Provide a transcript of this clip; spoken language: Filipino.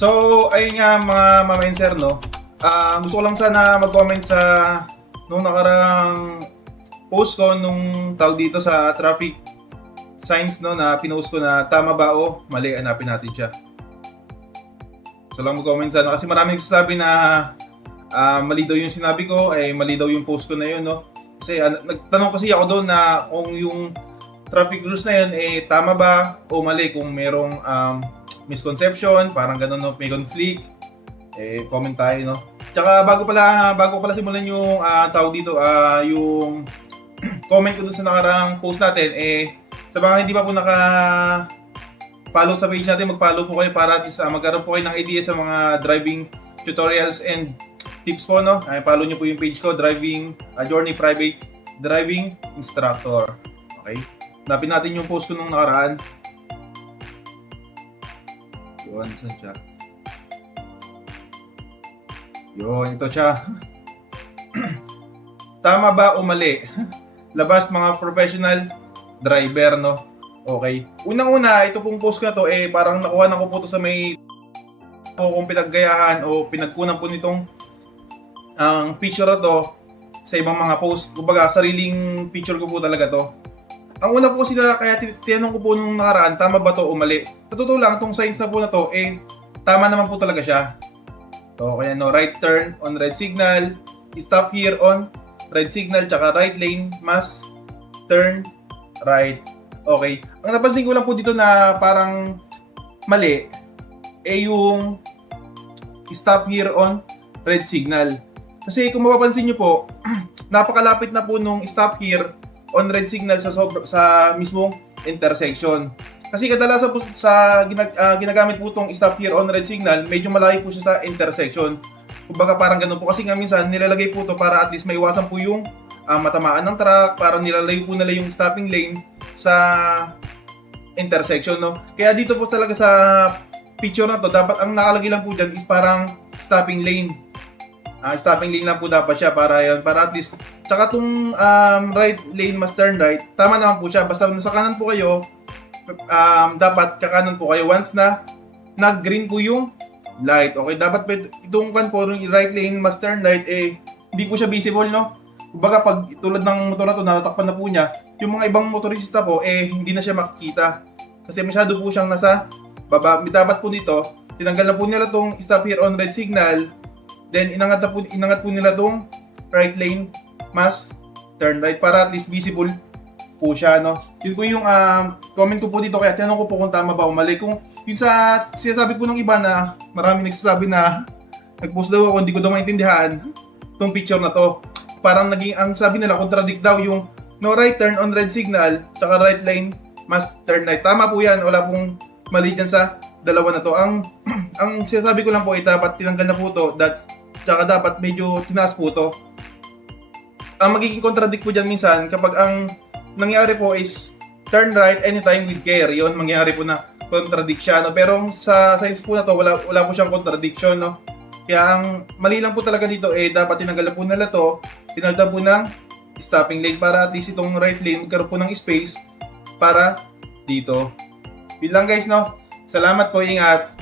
So, ayun nga mga mamenser, no? Ah, gusto ko lang sana mag-comment sa nung nakarang post ko nung tawag dito sa traffic signs no na pinost ko na tama ba o mali hanapin natin siya. So lang mag-comment sana kasi maraming nagsasabi na ah, mali daw yung sinabi ko, eh mali daw yung post ko na yun, no? Kasi ah, nagtanong kasi ako doon na kung yung traffic rules na yun, eh tama ba o mali kung merong um, misconception, parang ganun, no? may conflict, eh comment tayo, no? Tsaka bago pala, bago pala simulan yung ah, tawag dito, ah, yung comment ko dun sa nakarang post natin, eh sa mga hindi pa po naka follow sa page natin, mag-follow po kayo para least ah, magkaroon po kayo ng idea sa mga driving tutorials and tips po, no? Ay, follow nyo po yung page ko, Driving ah, Journey Private Driving Instructor. Okay? Napin natin yung post ko nung nakaraan. Yun, saan siya? Yun, ito siya. Tama ba o mali? Labas mga professional driver, no? Okay. Unang-una, ito pong post na to, eh, parang nakuha na ko po to sa may o kung pinaggayahan o pinagkunan po nitong ang picture na to sa ibang mga post. Kumbaga, sariling picture ko po talaga to. Ang una po sila, kaya tin- tinanong ko po nung nakaraan, tama ba to o mali? Sa totoo lang, itong signs na po na to, eh, tama naman po talaga siya. So, kaya no, right turn on red signal, stop here on red signal, tsaka right lane, must turn right. Okay. Ang napansin ko lang po dito na parang mali, eh yung stop here on red signal. Kasi kung mapapansin nyo po, napakalapit na po nung stop here on red signal sa sobr- sa mismong intersection. Kasi kadalasan po sa ginag- ah, ginagamit po itong stop here on red signal, medyo malayo po siya sa intersection. Kumbaga parang ganun po kasi nga minsan nilalagay po to para at least maiwasan po yung ah, matamaan ng truck, para nilalayo po nila yung stopping lane sa intersection, no? Kaya dito po talaga sa picture na to, dapat ang nakalagay lang po dyan is parang stopping lane. Ah, stopping lane lang po dapat siya para yun, para at least tsaka tong um, right lane must turn right, tama naman po siya. Basta nasa kanan po kayo, um, dapat kakanan po kayo once na nag-green po yung light. Okay, dapat itong kan po, yung right lane must turn right, eh, hindi po siya visible, no? Kumbaga, pag tulad ng motor na to, natatakpan na po niya, yung mga ibang motorista po, eh, hindi na siya makikita. Kasi masyado po siyang nasa baba. Dapat po dito, tinanggal na po nila tong stop here on red signal, then inangat, na po, inangat po nila tong right lane must turn right para at least visible po siya, no? Yun po yung um, comment ko po dito, kaya tinanong ko po kung tama ba o mali. Kung yun sa sinasabi po ng iba na marami nagsasabi na nag-post daw ako, hindi ko daw maintindihan itong picture na to. Parang naging, ang sabi nila, contradict daw yung no right turn on red signal, tsaka right lane must turn right. Tama po yan, wala pong mali dyan sa dalawa na to. Ang ang sinasabi ko lang po ay dapat tinanggal na po to, that, tsaka dapat medyo tinaas po to. Ang magiging contradict po dyan minsan, kapag ang nangyari po is turn right anytime with care. Yun, mangyayari po na contradict siya. No? Pero sa science po na to, wala, wala po siyang contradiction. No? Kaya ang mali lang po talaga dito, eh, dapat tinanggal na po nila to, tinagdan po ng stopping lane para at least itong right lane magkaroon po ng space para dito. Yun lang guys, no? Salamat po, ingat.